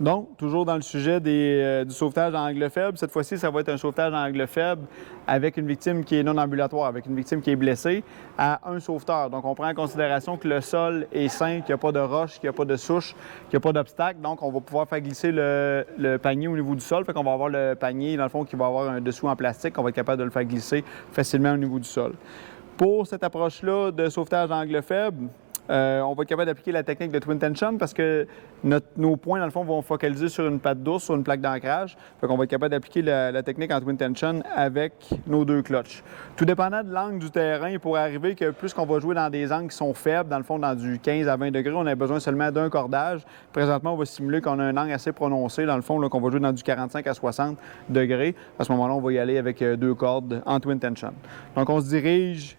Donc, toujours dans le sujet du sauvetage à angle faible, cette fois-ci, ça va être un sauvetage à angle faible avec une victime qui est non ambulatoire, avec une victime qui est blessée, à un sauveteur. Donc, on prend en considération que le sol est sain, qu'il n'y a pas de roche, qu'il n'y a pas de souche, qu'il n'y a pas d'obstacle. Donc, on va pouvoir faire glisser le panier au niveau du sol. Fait qu'on va avoir le panier, dans le fond, qui va avoir un dessous en plastique. On va être capable de le faire glisser facilement au niveau du sol. Pour cette approche-là de sauvetage à angle faible, on va être capable d'appliquer la technique de Twin Tension parce que nos points, dans le fond, vont focaliser sur une patte d'ours, sur une plaque d'ancrage. Fait qu'on va être capable d'appliquer la technique en Twin Tension avec nos deux clutches. Tout dépendant de l'angle du terrain, il pourrait arriver que plus qu'on va jouer dans des angles qui sont faibles, dans le fond, dans du 15 à 20 degrés, on a besoin seulement d'un cordage. Présentement, on va simuler qu'on a un angle assez prononcé, dans le fond, qu'on va jouer dans du 45 à 60 degrés. À ce moment-là, on va y aller avec deux cordes en Twin Tension. Donc, on se dirige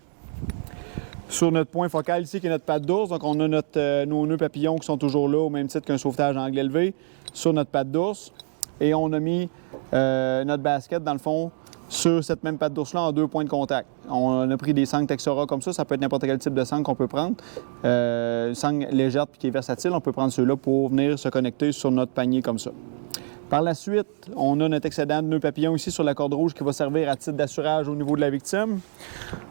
sur notre point focal ici, qui est notre patte d'ours. Donc, on a nos nœuds papillons qui sont toujours là, au même titre qu'un sauvetage à angle élevé, sur notre patte d'ours. Et on a mis notre basket, dans le fond, sur cette même patte d'ours-là en deux points de contact. On a pris des sangles Texora comme ça peut être n'importe quel type de sangle qu'on peut prendre. Une sangle légère et qui est versatile, on peut prendre ceux-là pour venir se connecter sur notre panier comme ça. Par la suite, on a notre excédent de nœuds papillons ici sur la corde rouge qui va servir à titre d'assurage au niveau de la victime.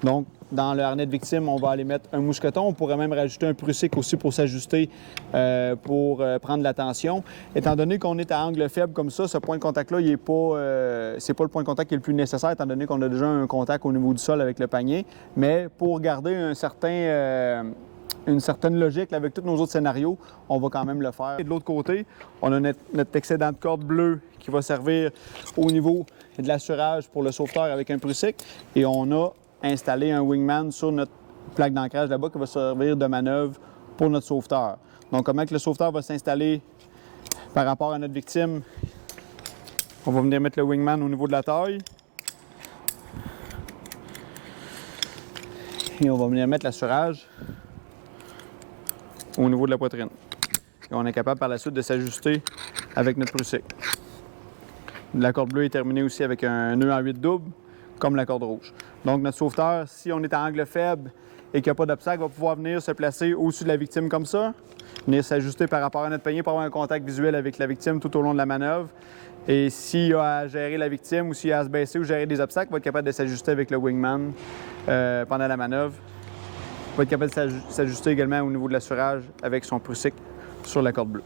Donc, dans le harnais de victime, on va aller mettre un mousqueton. On pourrait même rajouter un prussique aussi pour s'ajuster, pour prendre la tension. Étant donné qu'on est à angle faible comme ça, ce point de contact-là, c'est pas le point de contact qui est le plus nécessaire, étant donné qu'on a déjà un contact au niveau du sol avec le panier. Mais pour garder une certaine logique avec tous nos autres scénarios, on va quand même le faire. Et de l'autre côté, on a notre excédent de corde bleue qui va servir au niveau de l'assurage pour le sauveteur avec un prussique. Et on a installé un wingman sur notre plaque d'ancrage là-bas qui va servir de manœuvre pour notre sauveteur. Donc, comment que le sauveteur va s'installer par rapport à notre victime? On va venir mettre le wingman au niveau de la taille. Et on va venir mettre l'assurage au niveau de la poitrine. Et on est capable par la suite de s'ajuster avec notre prussique. La corde bleue est terminée aussi avec un nœud en 8 double, comme la corde rouge. Donc notre sauveteur, si on est à angle faible et qu'il n'y a pas d'obstacle, va pouvoir venir se placer au-dessus de la victime comme ça, venir s'ajuster par rapport à notre panier pour avoir un contact visuel avec la victime tout au long de la manœuvre. Et s'il a à gérer la victime ou s'il a à se baisser ou gérer des obstacles, il va être capable de s'ajuster avec le wingman pendant la manœuvre. Il va être capable de s'ajuster également au niveau de l'assurage avec son prussique sur la corde bleue.